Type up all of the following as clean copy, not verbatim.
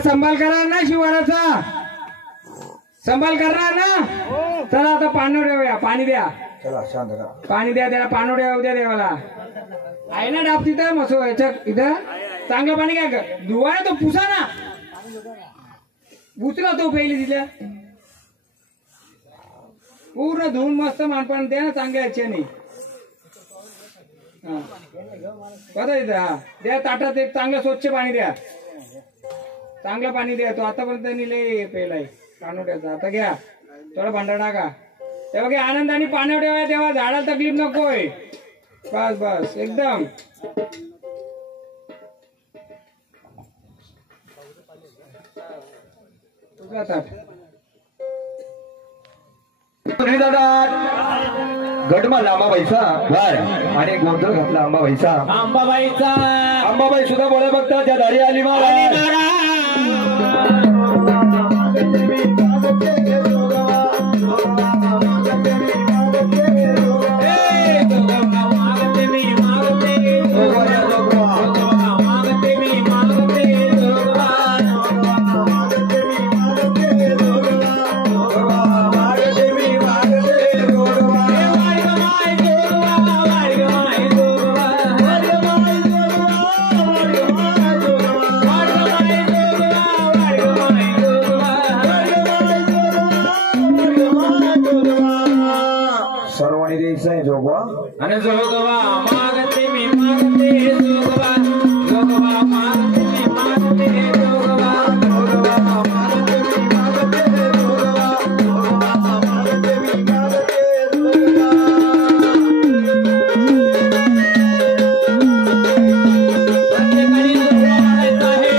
संभाल करा ना शिवाराचा संभाल करणार ना चला आता पाणी देऊया पाणी द्या चला शांत करा पाणी द्या त्याला पाणी द्या उद्या देवाला आहे ना डाब तिथं मसो याच्या इथं चांगलं पाणी काय कर धुवा तो पुसा ना उचला तो पहिली तिथल्या पूर्ण धुवून मस्त मानपान द्या ना चांगल्या याच्याने बघा इथं हा द्या ताटात एक चांगलं स्वच्छ पाणी द्या चांगलं पाणी द्या तो आतापर्यंत लय पेलाय पाणवट्याचा आता घ्या थोडा भांडा टाका तेव्हा घ्या आनंदाने पाणी ठेवा तेव्हा झाडाला तकलीफ नकोय बस बस एकदम तुझा ताट गडमाला आंबाबाईचा आणि गोंधळ घातला आंबाबाईचा आंबाबाई सुद्धा बोला बघता त्या दारी आली मला आणि जोगवा मागते मी मागते जोगवा जोगवा मागते मी मागते जोगवा जोगवा मागते मी मागते जोगवा जोगवा मागते मी मागते जोगवा प्रत्येकाने जोगवा म्हणायचा आहे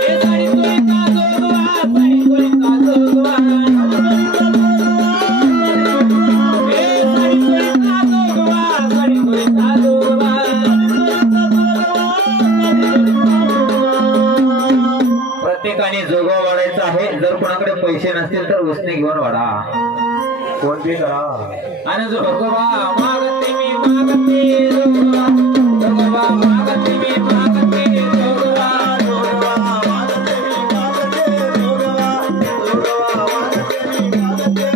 हे साडी तोयचा जोगवा साडी तोयचा जोगवा प्रत्येकाने जोगवा वाढायचा आहे जर कोणाकडे पैसे नसतील तर उसने घेऊन वाढा कोणती करा आणि जोगवा मागते मी मागते जोगवा जोगवा मागते मी मागते जोगवा जोगवा मागते मी मागते जोगवा जोगवा मागते मी मागते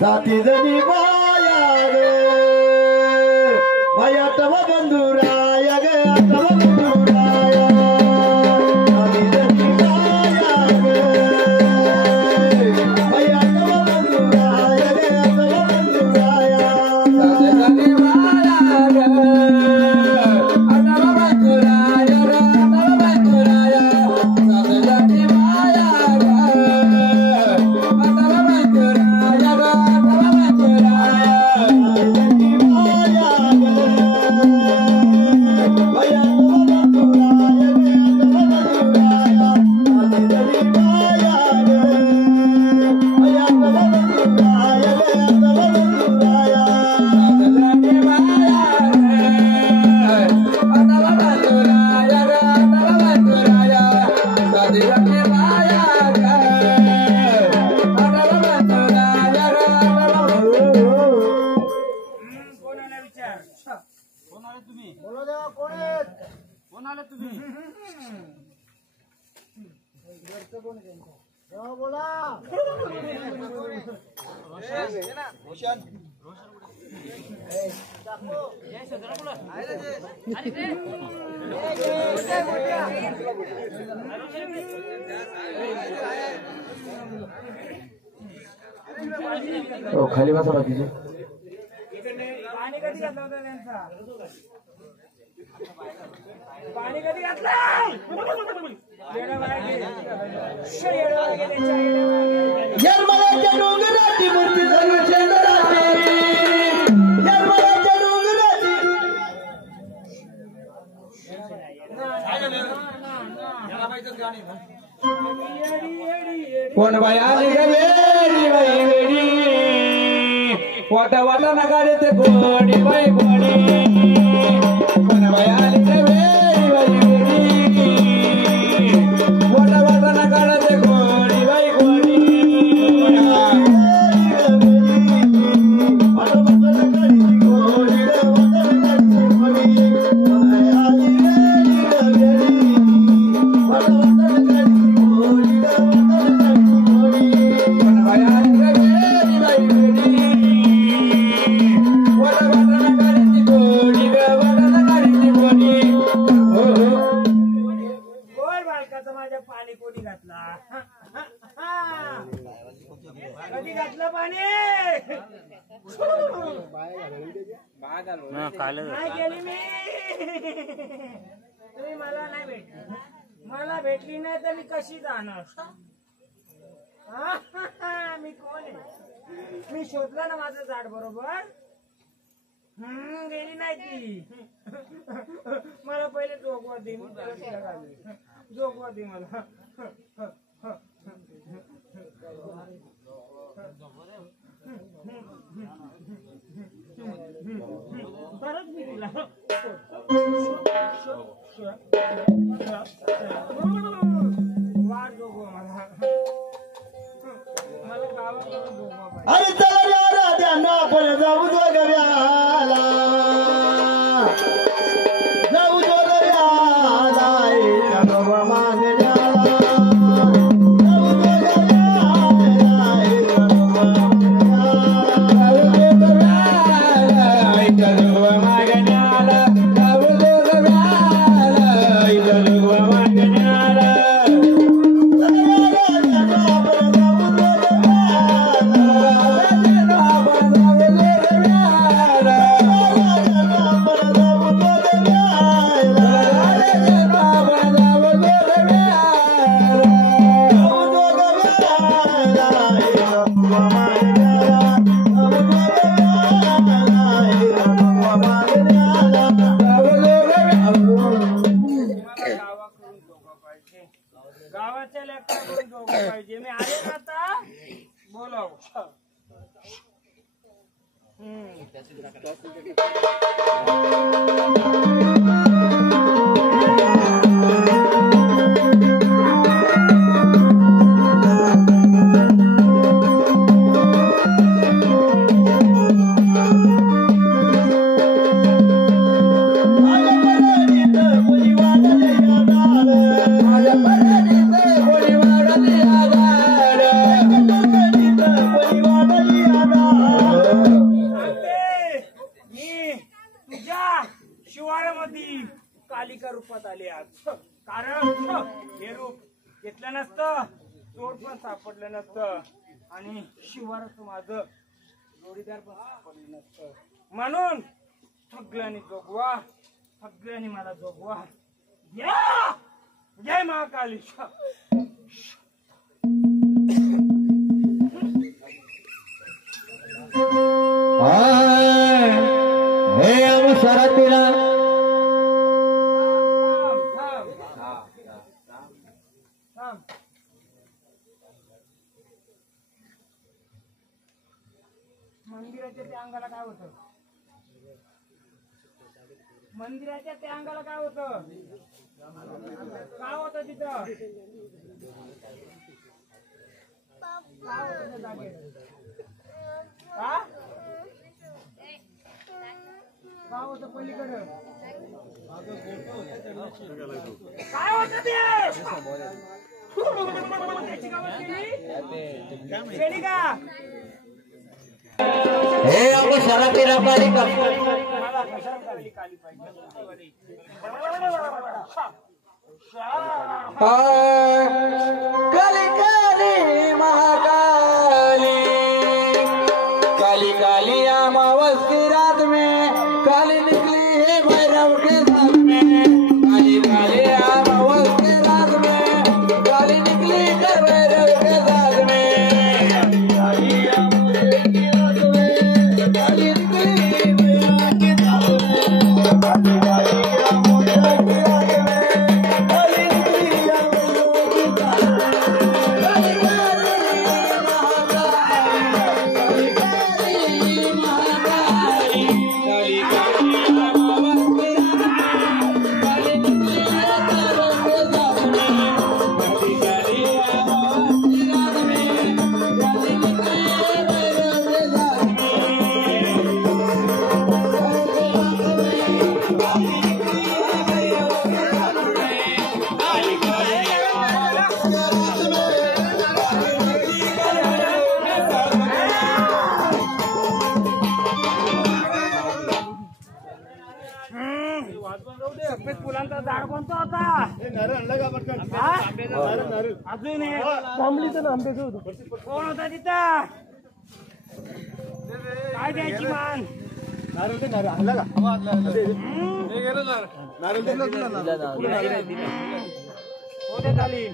साथी जनी माया गे माया तव बंधुराया गे तव बंधुराया साथी जनी माया गे माया तव बंधुराया गे तव बंधुराया साथे साथे माया गे तव बंधुराया गे तव बंधुराया साथे साथे माया गे तव बंधुराया गे खाली बसा बाकीचे पाणी कधी घातलं होतं त्यांचा पाणी कधी घातलं यरमळ्याच्या डोंगराची मूर्ती झाली चंद्राची यरमळ्याच्या डोंगराची कोण बाई आली ग वेडी बाई वेडी वाटा वाटा नगाडे ते गोडी बाई गोडी कोण बाई आली ग वेडी बाई वेडी वाटा वाटा नगाडे ते गोडी बाई गोडी लेकाचं माझ्या पाणी कोणी घातला? कधी घातलं पाणी? नाही गेली मी. तुम्ही मला नाही भेटली. मला भेटली नाही तर मी कशी जाणार? मी कोण आहे? मी शोधलं ना माझं झाड बरोबर. गेली नाही ती. मला पहिले जोगवा दे. जोगवा दे मला. परत मी तिला वाट जोगवा मला. मला गावाकडे जोगवा पाहिजे. अरे चला रे राजांना आपण जाऊ जोगव्याला. जाऊ जोगव्याला सर्व मागण्याला. जाऊ जोगव्याला सर्व मागण्याला. जाऊ जोगव्याला सर्व मागण्याला. गावाच्या लेकराकडून दोघं पाहिजे. मी आले ना आता बोलाव. शिवारामध्ये कालिका रूपात आले आज. कारण हे रूप घेतलं नसतं चोर पण सापडलं नसतं आणि शिवाराचं माझं जोडीदार पण सापडलं नसतं. म्हणून सगळ्यांनी जोगवा. सगळ्यांनी मला जोगवा. जय महाकाली. शरतीला मंदिराच्या त्या अंगाला काय होतं? मंदिराच्या त्या अंगाला काय होतं? काय होतं तिथं? काय होतं त्या जागेत? काय होतं पलीकडं? काय होतं ते? त्याची कामं केली का? हे आपण शरतीला कालिका मला कशाला काली पाहिजे? काली काली महाकाली. काली काली अमावस की रात में काली निकली है भैरव के साथ में. काली काली अमावस की रात में काली निकली है भैरव के साथ में. अजून फॅमिलीचं आंब्याचं होतं. कोण होता तिथं? काय द्यायची मान? होते खाली.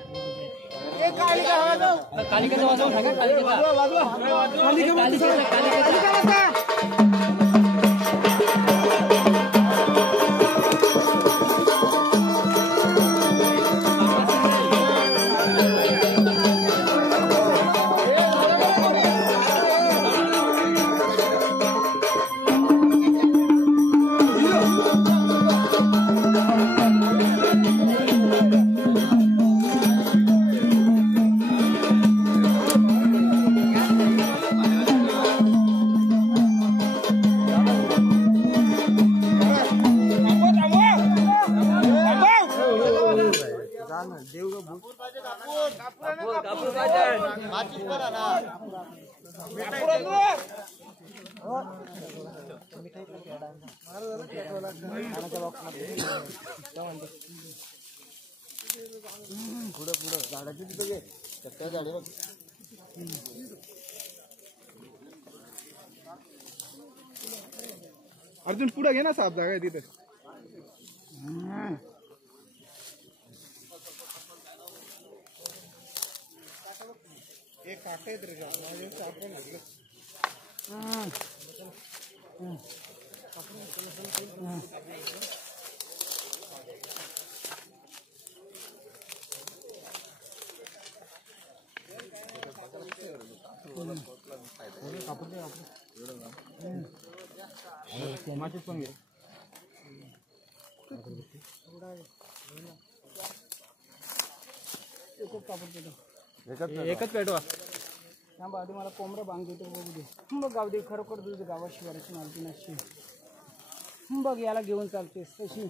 अर्जुन पुढे घे ना साप जागा आहे तिथे. एक काका येत रे पण घे. एकच पेटवा. थांबा आधी मला कोंबडा बांध देतो बघू दे. बघ गाव दे खरोखर तुझं गावाशिवायची मालकी नसते. बघ याला घेऊन चालतेस तशी.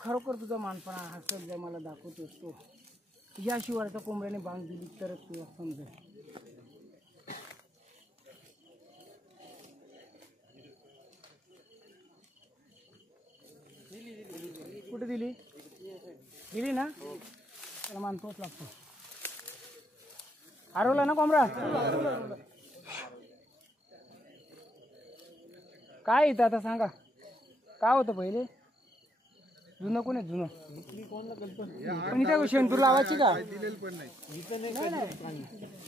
खरोखर तुझा मानपणा हसत जे मला दाखवतोस तो या शिवारच्या कोंबड्याने बांध दिली तरच तुला समजेल. कुठे दिली? दिली ना? त्याला मानतोच लागतो. हरवला ना कोंबडा? काय येतं आता सांगा. काय होतं पहिले? जुनं कोण आहे जुनं? पण इथे शेंतूर लावायची का?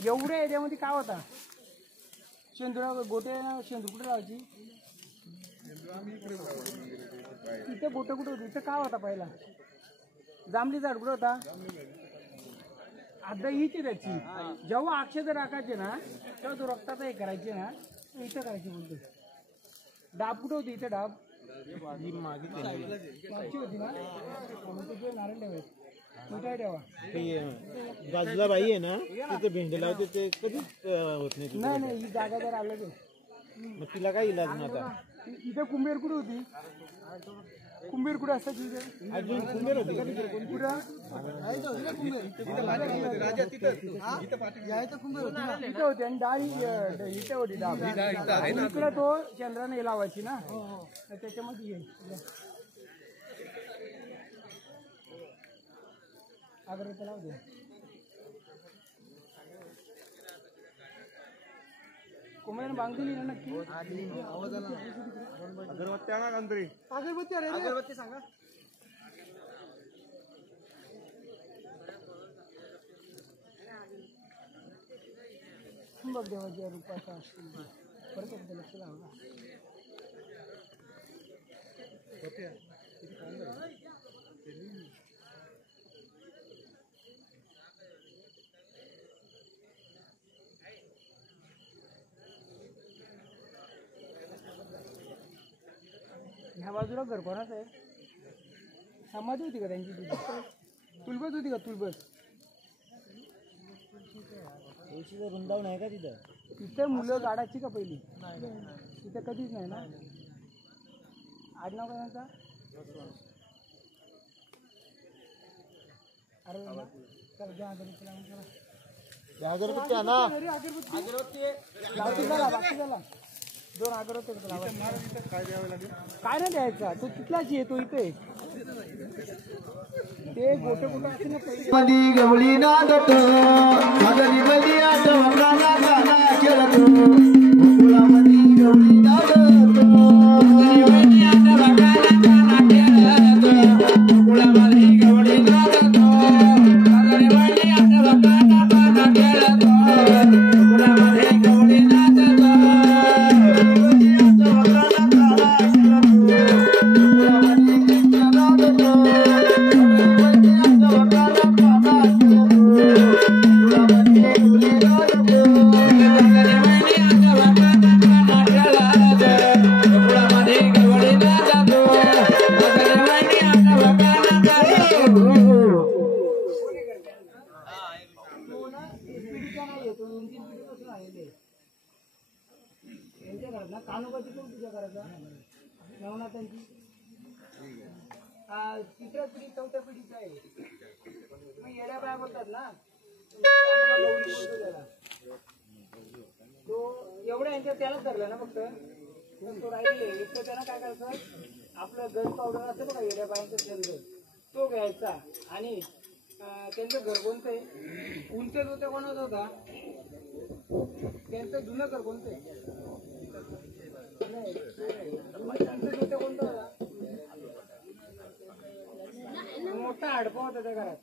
एवढे याच्यामध्ये काय होता? शेंतुरा गोटे शेंतूर कुठे लावायची? इथे गोटे कुठे होते? इथं काय होता पहिला? जांभली झाड कुठे होता? आता हीच त्याची जेव्हा अक्षर राखायचे ना तेव्हा तो रक्ताचा हे करायचे ना इथं करायची बोलतो. डाब कुठे होती? इथे डाब मागची होती ना. तुझे नारळ ठेवायचे मिठाई ठेवा. बाजूला बाई आहे ना तिथे भेंडे लावते ते कधीच होत नाही. नाही ही जागा जर आलं तर मग तिला काय इलाज ना आता. इथे कुंभेर कुठे होती? कुंभीर कुठे असतात? अजून कुंभेर होती का तिथे? इथे होती आणि डाळ इथे होती. डाळ इकडे तो चंद्राने लावायची ना त्याच्यामध्ये येईल. अगरबत्ती लावू दे. कोंबड्याने बांग दिली ना नक्की. अगरबत्ती आणा कांतरी. अगरबत्ती अगरबत्ती सांगा. बघ देवाच्या रूपाचा असतील परत एकदा लक्ष लावा. ह्या बाजूला घर कोणाचं आहे? समाधी होती का त्यांची? तुलबस होती का? तुलबस वृंदावन आहे का तिथं? तिथे मुलं गाडाची का पहिली? तिथे कधीच नाही ना. आडनाव काय त्यांचा? अरे चल घ्या. अगरबत्ती आणा. दोन अगरबत्ती काय नाही द्यायचा तो तिथलाच येतो इथे ते गोटे कुठं असे ना पहिले मधी गवळी नादत मगरी मधी आठव गाना गाना खेळत गोकुळामधी गवळी नादत मगरी मधी आठव गाना गाना खेळत गोकुळामधी गवळी नादत मगरी मधी आठव गाना गाना खेळत गोकुळामधी गवळी नादत मगरी मधी आठव गाना गाना खेळत गोकुळामधी नादत कानोबाची कोण पूजा करायचा नवनाथांची तिसऱ्या पिढी चौथ्या पिढीचा आहे मग येड्या बाया बोलतात ना तो एवढ्या यांच्या त्यालाच धरलं ना फक्त तो राहिले एक तर त्याला काय करायचं आपलं गन पावडर असतं बघा येड्या बायांचा छंद तो घ्यायचा आणि त्यांचं घर कोणतं आहे उंच होते कोणाचा होता त्यांचं जुनं घर कोणतं आहे मोठा हडपा होता त्या घरात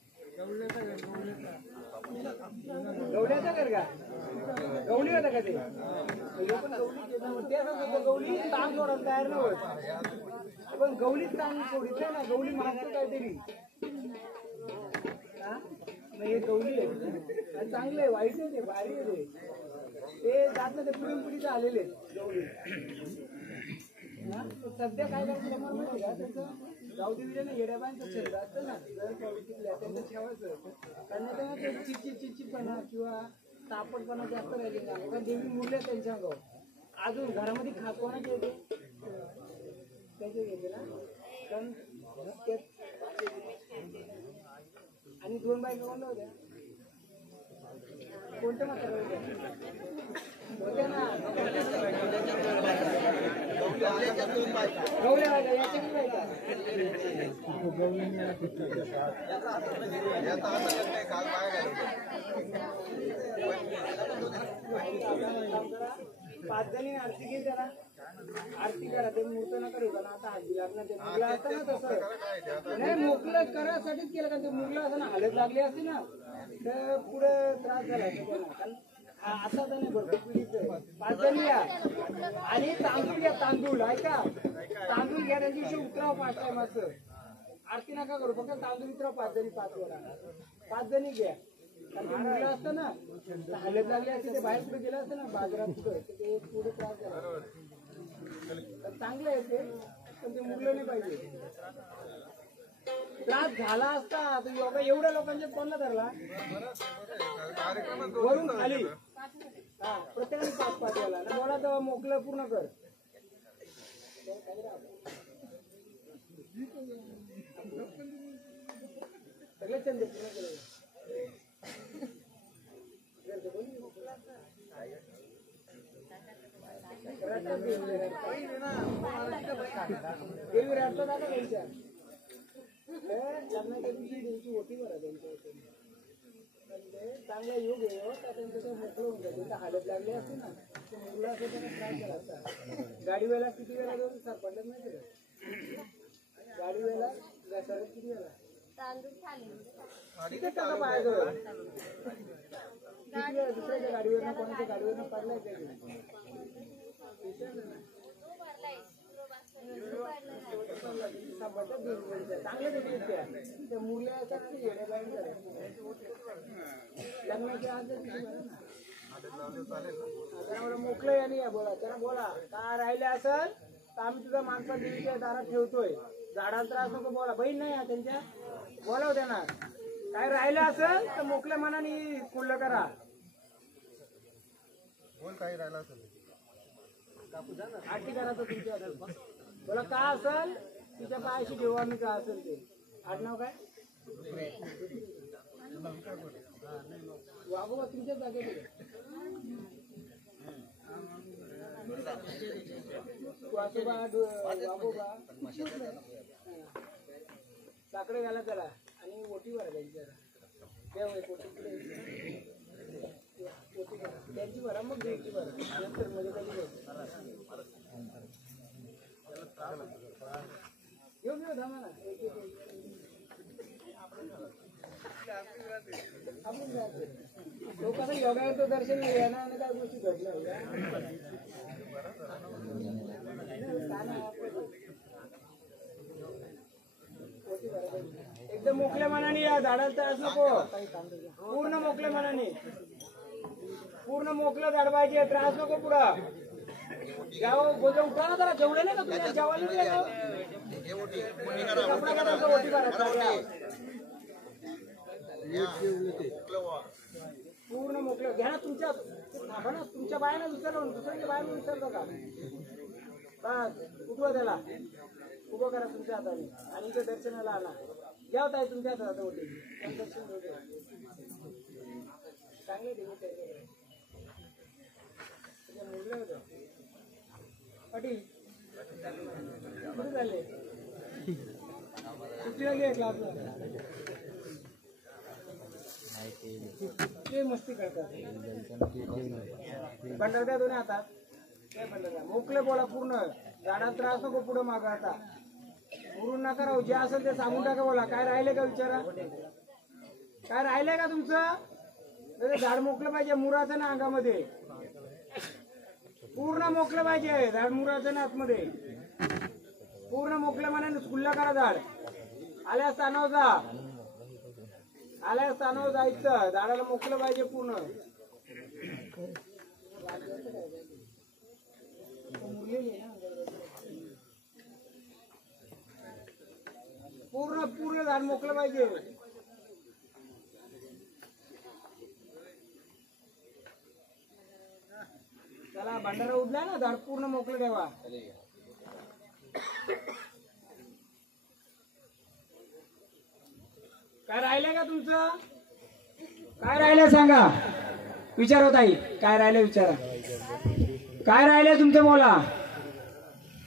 गवल्याचा घर का गवली होता का ते पण गवली ताण सोडायला तयार नव्हत पण गवलीच ताण सोडित ना गवली मागतो काहीतरी हे गवली आहे चांगलं आहे वाईट आहे ते भारी आहे ते जात ना ते पुढे पुढीच आलेले गवली सध्या काय करायचं माहिती का त्यांचं गावठी ना येड्याबाईंचा छंद असतं ना जर त्यांचं ठेवायचं कारण त्यांना ते चिचिपणा किंवा तापटपणा जास्त राहिले कारण देवी मुलं त्यांच्या अंगावर अजून घरामध्ये खात कोणाचे येते त्याचे येते ना कारण आणि दोन बायका कोणत्या होत्या कोणत्या म्हाताऱ्या होत्या ना गवल्या बायका याच्या किती बायका पाच जणी आरती घे त्याला आरती करा ते मूर्त नका ठेवता ना आता हल्ली लागणार ते मुगला असतं ना तसं नाही मोकळं करासाठीच केलं कारण ते मुगला असं ना हालत लागली असते ना तर पुढे त्रास झाला कारण आता तर नाही भरपूर पिढीचं पाच जणी या आणि तांदूळ घ्या तांदूळ ऐका तांदूळ घ्या त्या दिवशी उतराव 5 टायमाचं आरती नका करू फक्त तांदूळ उतराव 5 जणी 5 वेळा 5 जणी घ्या कारण ते मुलं असतं ना हालत लागली असते ते बाहेर पुढे गेलं असतं ना बाजारात पुढे ते पुढे त्रास झाला चांगलं आहे ते पण ते मुलं नाही पाहिजे त्रास झाला असता तर योगा एवढ्या लोकांच्या कोणला धरला वरून खाली हा प्रत्येकाने 5-5 याला बोला तेव्हा मोकळं पूर्ण कर सगळे चंद पूर्ण केले देवी रडतात आता त्यांच्या लग्नाच्या दिवशी देवीची होती बरं त्यांच्या चांगला योग आहे त्यांचं ते मोकळं होऊन जाते त्यांना हालत लागली असते ना ते मुलं असं त्यांना त्रास झाला असता गाडी वेळेला किती वेळा जाऊन सापडलं माहिती का गाडी वेळेला घसरत किती वेळा तिथे टाका पायाजवळ किती वेळा दुसऱ्याच्या गाडीवरनं कोणाच्या गाडीवरनं पडलाय त्याची चांगले त्या मुलं लग्नाच्या आज मोकळं याने या बोला त्यांना बोला का राहिले असेल तर आम्ही तुझा माणसा देवीच्या दारात ठेवतोय झाडाला त्रास नको बोला बहीण नाही त्यांच्या बोलाव त्यांना काय राहिलं असेल तर मोकळ्या मनाने खुल्लं करा बोल काही राहिलं असेल आरती करा तर तुमच्या बोला का असेल तिच्या पायाशी घेऊ आम्ही का असेल ते आडनाव काय वाघोबा तुमच्या जागेवर साकडे घाला त्याला आणि ओटीवर त्यांची भरा मग घ्यायची भरा नंतर मध्ये कधी येऊ घेऊ थांबा ना लोकांना योगाचं दर्शन घेणं आणि काय गोष्टी घडल्या एकदम मोकळ्या मनाने या झाडाला त्रास नको पूर्ण मोकळ्या मनाने पूर्ण मोकळं झाड पाहिजे त्रास नको पुढं जेव्हा बोलतो उठा ना जरा जेवढे नाही का तुम्ही जेवायला ओटी करायचा पूर्ण मोकळं घ्या ना तुमच्या थांबा ना तुमच्या बायानं विचारलं दुसऱ्याच्या बायानं विचारलं का बस उठवा त्याला उभं करा तुमच्या हाताने आणि इथे दर्शनाला आला घ्या होता तुमच्या हातात ओटी दर्शन चांगले मुलं होतं पाटील कुठे झाले सुट्टीला घे क्लासला ते मस्ती करतात बंडर द्या दोन्ही हातात ते बंडर द्या मोकळे बोला पूर्ण झाडात त्रास नको पुढं मागा आता मुरून नका राहू जे असेल ते सांगून टाका बोला काय राहिले का विचारा काय राहिलंय का तुमचं झाड मोकलं पाहिजे मुराचं ना अंगामध्ये पूर्ण मोकलं पाहिजे झाड मुराचं ना आतमध्ये पूर्ण मोकल्या मनाने खुल्ला करा झाड आल्या स्थानावर जा आल्या स्थानावर जायचं झाडाला मोकलं पाहिजे पूर्ण पूर्ण पूर्ण झाड मोकलं पाहिजे त्याला भंडारा उडला ना झाड पूर्ण मोकळं ठेवा काय राहिलंय का तुमचं काय राहिलंय सांगा विचारा ताई काय राहिलंय विचारा काय राहिलंय तुमचं बोला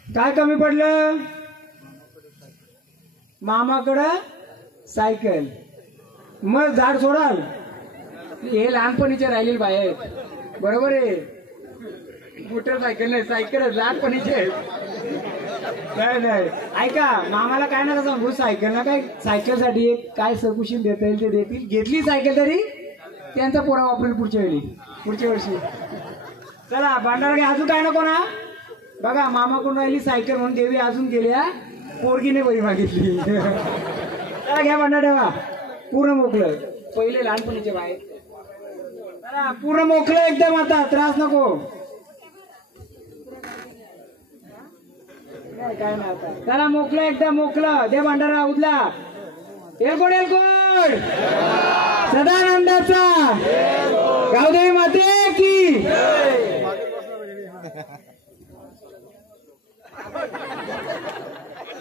काय कमी पडलं मामाकडं सायकल मग झाड सोडाल हे लहानपणीचे राहिलेली बाय आहेत बरोबर आहे मोटर सायकल नाही सायकल लहानपणीचे नाही नाही ऐका मामाला काय नका सांगू सायकल ना काय सायकल साठी काय सकुशील देता येईल ते देतील घेतली सायकल तरी त्यांचा पोरा वापरेल पुढच्या वर्षी चला भांडारा घ्या अजून काय नको ना बघा मामाकडून राहिली सायकल म्हणून देवी अजून गेल्या पोरगीने बरी मागितली चला घ्या भांडार ठेवा पूर्ण मोकळं पहिले लहानपणीचे बाहेर चला पूर्ण मोकळं एकदम आता त्रास नको काय नाही आता चला मोकळं एकदम मोकळं दे भांडारा उदला एलकोड एलकोड सदानंदाचा गावदेवी माते की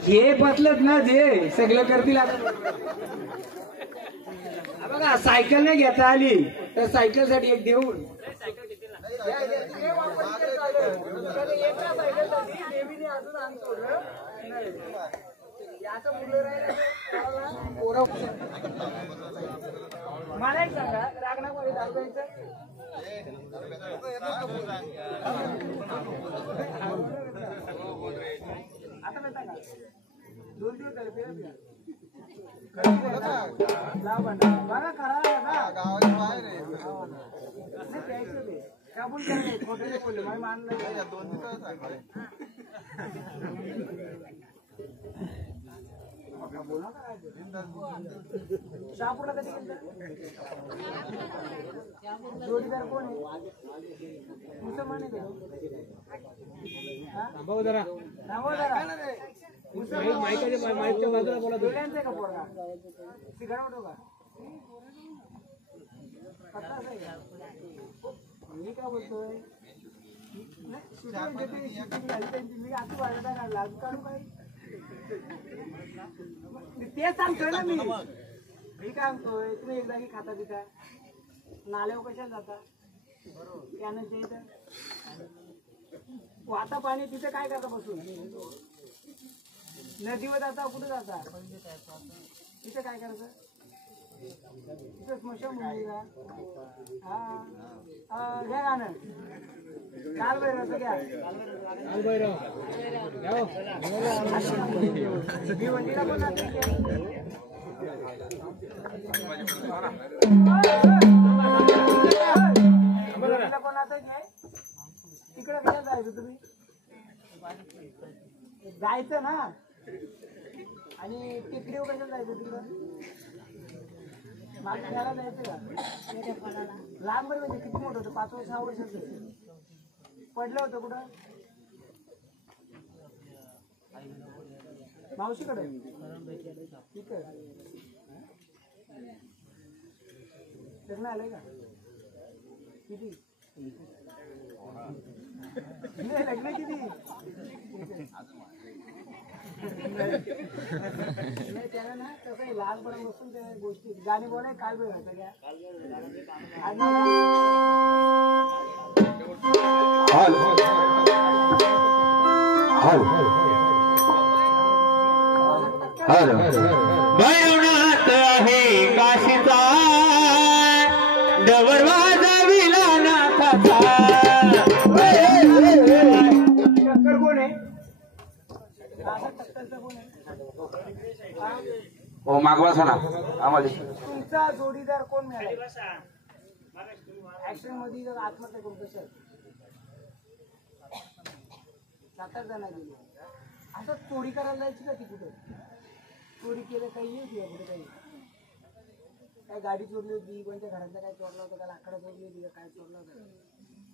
हे बसलत ना जे सगळं करतील बघा सायकल नाही घेता आली तर सायकल साठी एक देऊन मला एक सांगा रागणामध्ये दाखवायचं आता माहिती का 2 दिवस झाले बघा खरा गावाच्या बाहेर आहे काबूल करायचं खोटे बोलले मला मानलं 2 दिवस शहापूरला कधी जोडीदार कोण आहे मुसलमान आहे माईकच्या बाजूला बोला दोघांचं का पोरगा सिगार वाटो का मी काय बोलतोय मी आता वाजता काढला काढू काय ते सांगतोय ना मी काय सांगतोय तुम्ही एकदा खाता पिता नाल्यावर कशाला जाता त्यानंतर इथं वाता पाणी तिथे काय करता बसून नदीवर जाता कुठे जाता तिथे काय करायचं तिथे स्मशानभूमीला घ्या गाणं काल भैरवचं घ्या भिवंडीला पण जाते पण आता तिकडे कशा जायचं तुम्ही जायचं ना आणि टेकडीवर कशाला जायचं तिकडं माझ्या घराला जायचं का लहान बरं म्हणजे किती मोठं होतं 5 वर्ष 6 वर्षाचं पडलं होतं कुठं मावशीकडे ठीक आहे लग्न आलंय का किती लग्न किती त्याला ना कसं आहे लहानपणा बसून त्या गोष्टी गाणी बोलाय काल वेळ होता घ्या भयवनाथ आहे काशीचा डवर वाजविला नाथाचा टक्कर कोण आहे हो मागवा ना आम्हाला तुमचा जोडीदार कोण मिळाला ऍक्शन मध्ये जर आत्महत्या करून कसं 7-8 जण गेले असं चोरी करायला जायची का ती कुठे चोरी केलं काही होती कुठे काही काय गाडी चोरली होती कोणत्या घरातला काय चोरला होता का लाकडा चोरली होती का काय चोरला होता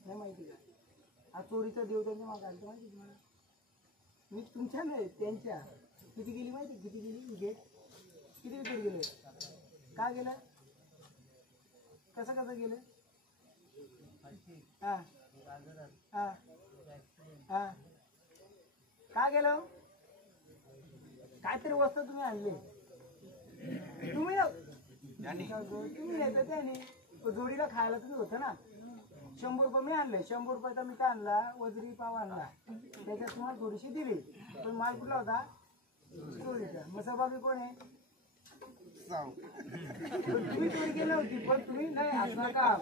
नाही माहिती का हा चोरीचा देव त्यांच्या मागे आलतो माहिती तुम्हाला मी तुमच्या नाही त्यांच्या किती गेली माहिती किती गेली गेट किती विकेट गेले का गेलं कसं कसं गेलं हा हा हा का गेलं काहीतरी वस्तू तुम्ही आणली तुम्ही नाही तर त्याने जोडीला खायला तुम्ही होतं ना 100 रुपये मी आणले 100 रुपयाचा मिठा आणला वजरी पाव आणला त्याच्यात तुम्हाला थोडीशी दिली पण माल कुठला होता चोरीचा मग सहभागी कोण आहे तुम्ही चोरी केली होती पण तुम्ही नाही असणार का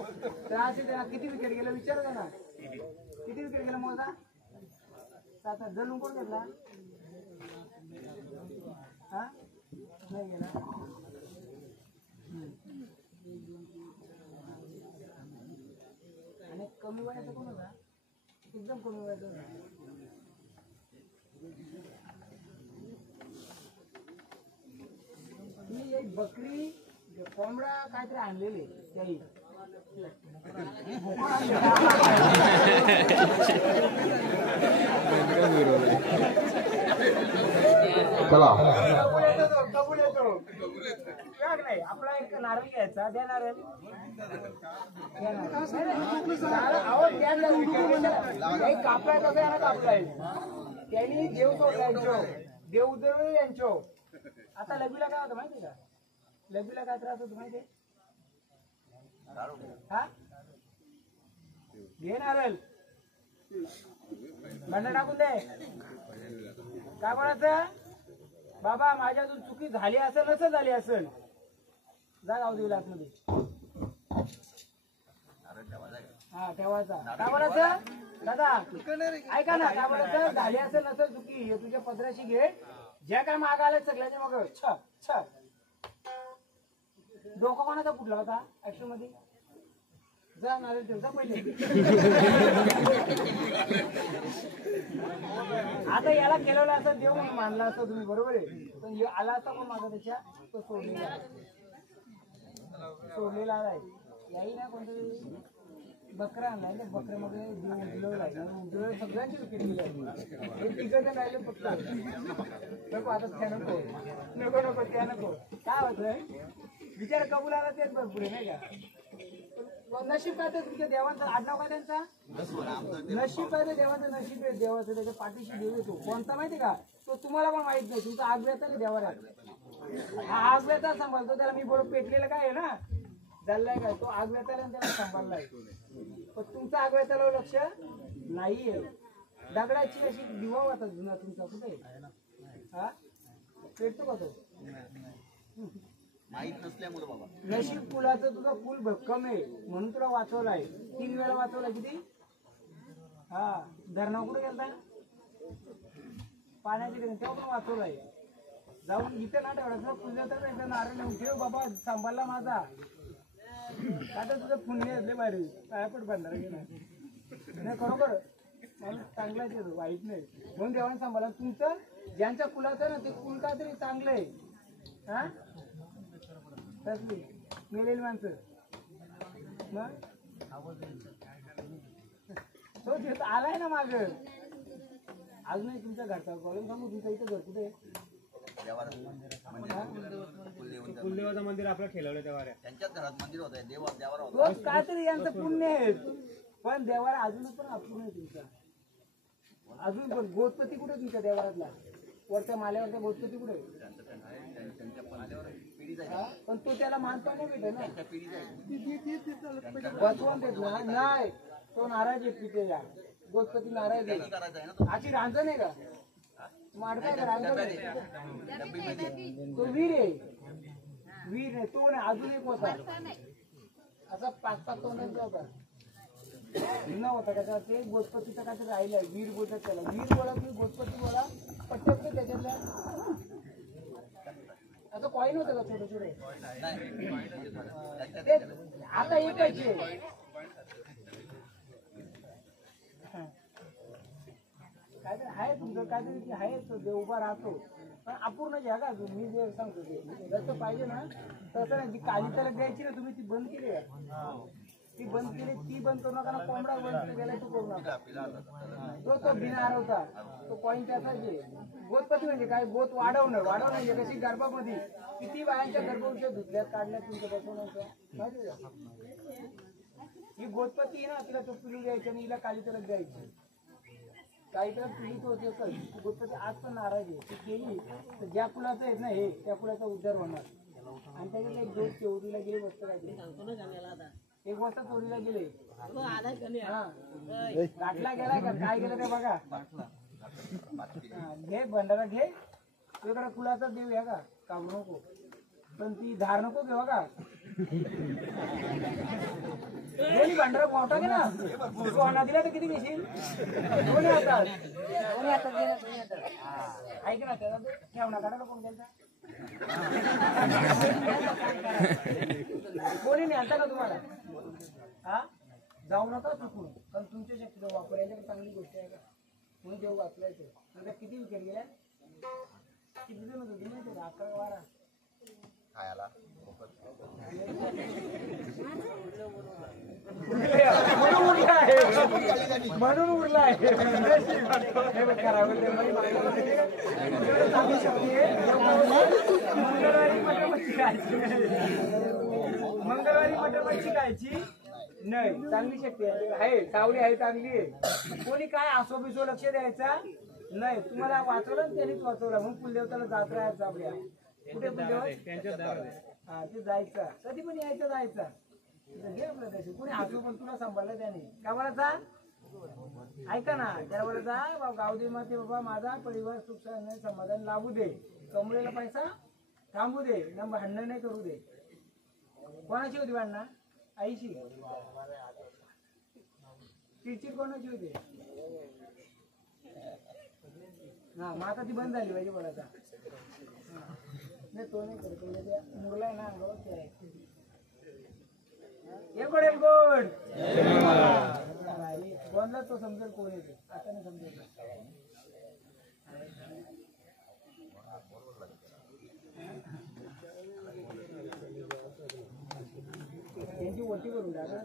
त्रास किती विकेट गेलं विचार ना किती विकेट गेलं मोजा 7-8 जलून कोण घेतला हा नाही गेला आणि कमी वयाचा कोण होता एकदम कमी वयाचा होता मी एक बकरी कोंबडा काहीतरी आणलेले त्याही कबूल येतो नाही आपला एक नारळ घ्यायचा द्या नारळ कापलाय कसं आहे ना कापलाय त्यांनी देव सोडला देव उदरवे यांचो आता लघवीला काय होतं माहिती का लघवीला काय त्रास होतो माहिती हा घे नारळ भांडण टाकून दे काय म्हणायचं बाबा माझ्यातून चुकी झाली असेल नसेल झाली असेल जा गाव देऊ आतमध्ये हा ठेवायचा काय म्हणायचं दादा ऐका ना काय म्हणायचं झाली असेल नसेल चुकी हे तुझ्या पदराशी घे ज्या काय माग आलं सगळ्याच्या मग छ छ डोकं कोणाचा फुटला होता ऍक्शन मध्ये जा नारळ ठेव जा पहिले आता याला केलेला असं देव म्हणून मानला असं तुम्ही बरोबर आहे पण आला असता पण माझा त्याच्या तो सोडलेला आहे याही ना कोणतरी बकरा आणलाय ना बकऱ्यामध्ये उजळं सगळ्यांची विकेट गेली तिकडे राहिले फक्त नको आता त्या नको नको नको त्या नको काय होतंय विचार कबूल आला तेच भरपूर आहे नाही का नशीब काय तर तुमच्या देवाचा आडनाव काय त्यांचा नशीब काय तर देवाचं नशीब आहे देवाचं त्याच्या पाठीशी देव येतो कोणता माहिती का तो तुम्हाला पण माहित नाही तुमचा आग व्यता देवाला हा आग व्यता सांभाळतो त्याला मी बरोबर पेटलेलं काय आहे ना चाललाय काय तो आगव्याताला त्याला सांभाळलाय पण तुमचा आगव्याताला लक्ष नाहीये दगडाची अशी दिवा होता जुना तुमचा कुठे हा पेटतो का तो माहित नसल्यामुळे बाबा नशीब पुलाचं तुझा पूल भक्कम आहे म्हणून तुला वाचवलाय 3 वेळा वाचवला किती हा धरणा कुठे गेलता पाण्याची तेव्हा पण वाचवलाय जाऊन इथे ना ठेवडायचं पुण्य तर नाही नारळ नेऊन ठेव बाबा सांभाळला माझा आता तुझं पुण्य असले भारी काय पण भंडारा गेला नाही खरोखर माणूस चांगलाच येतो वाईट नाही म्हणून देवाने सांभाळला तुमचं ज्यांच्या कुलाचं ना ते कुल का तरी चांगलं आहे हा तसली मेलेली माणसं मग तो तिथं आलाय ना माग अजूनही तुमच्या घरचा प्रॉब्लेम सांगू तुमच्या इथं घर कुठे कुलदेवाचं मंदिर आपलं ठेवलं तेव्हा त्यांच्याच घरात मंदिर होत देवावर रोज काय तरी यांचं पुण्य आहे पण देवाला अजून पण अपूर्ण आहे तुमचा अजून पण गोतपती कुठे तुमच्या देवारातला वरच्या माल्यावरच्या गोतपती कुठे पण तो त्याला मानता नाही भेटे ना बसवून देत ना नाही तो नाराज आहे पितेला गोतपती नाराज आहे अशी रांजण आहे का माडकाय का रांजण आहे तो वीर आहे वीर आहे तो नाही अजून एक होता असा 5-5 तोंडांचा होता जुना होता का ते गोतपतीचा काहीतरी राहिलाय वीर बोलतात त्याला वीर बोला तुम्ही गोतपती बोला पट्टप त्याच्यातल्या असं कॉईन होतं का छोटे छोटे आता एकच काहीतरी आहे तुमचं काहीतरी आहे देव उभा राहतो पण अपूर्ण जागा मी जे सांगतो ते जसं पाहिजे ना तसं नाही जी काली त्याला द्यायची ना तुम्ही ती बंद केली ती बंद केली ती बंद करू नका ना कोंबडा बंद केला तो करू नका तो बिनार होता तो कॉईन त्याचाच गोतपती म्हणजे काय गोत वाढवणं म्हणजे कशी गर्भामध्ये किती बायांच्या गर्भवशा धुतल्यात काढल्यात तुमच्या बसवण्याच्या माहिती का ही गोतपती ना तिला तो पिलू द्यायची आणि हिला काली त्याला द्यायची काही तर पिढीत होते गोतपती आज पण नाराज आहे ती केली तर ज्या कुलाचं आहेत ना हे त्या कुलाचा उद्धार होणार आणि त्याच्यात एक 2 चोरीला गेले वस्त्र एक वाजता चोरीला गेले गाठला गेलाय का काय गेलं ते बघा घे भंडारा घे तुझ्याकडे कुलाचा देव या का काढू नको पण ती धार नको घेऊ का दोन्ही भांडारा मोठा घे ना तू अण्णा दिला तर किती घेशील दोन्ही हातात ऐक ना त्याला ठेवणा काढायला कोण गेलता कोणी नाही आणता का तुम्हाला हा जाऊ नका चुकून पण तुमच्या शक्तीचा वापर याच्याकडे चांगली गोष्ट आहे का म्हणून देव वाचलायचं नंतर किती विकेट गेल्या किती जण होते माहिती का 11-12 खायला म्हणून उरला आहे मंगळवारी मटर मच्छी खायची नाही चांगली शक्ती आहे सावली आहे चांगली आहे कोणी काय असो बिसो लक्ष द्यायचा नाही तुम्हाला वाचवलं त्यांनीच वाचवलं म्हणून कुलदेवताला जात राहायचं आपल्या कुठे हा ते जायचं कधी पण यायचं जायचं घे आपलं तशी कोणी असो पण तुला सांभाळलं त्याने का बरं जा ऐका ना त्या बरं जा गाव दे मग ते बाबा माझा परिवार सुख समाधान लावू दे कमलेला पैसा थांबू दे ना भांडण नाही करू दे कोणाची होती भांडणं आईशी चिडचिड कोणाची होती हा मग आता ती बंद झाली पाहिजे बोलायचा नाही तो नाही करतो मुरलाय ना गोड गोड बोलला तो समजेल कोण येते आता नाही समजेल त्यांची वटी करून टाका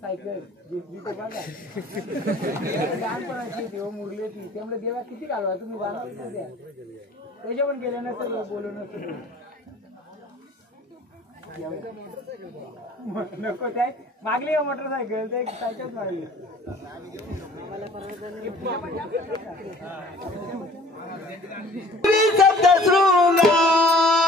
सायकल बघा लहानपणाची देव मुरली ती त्यामुळे देवा किती घालवा तुम्ही बांधा द्या त्याच्या पण गेल्या नसेल बोलू नसेल नको काय मागली का मोटरसायकल ते सायकल मागली सप्तशृंगार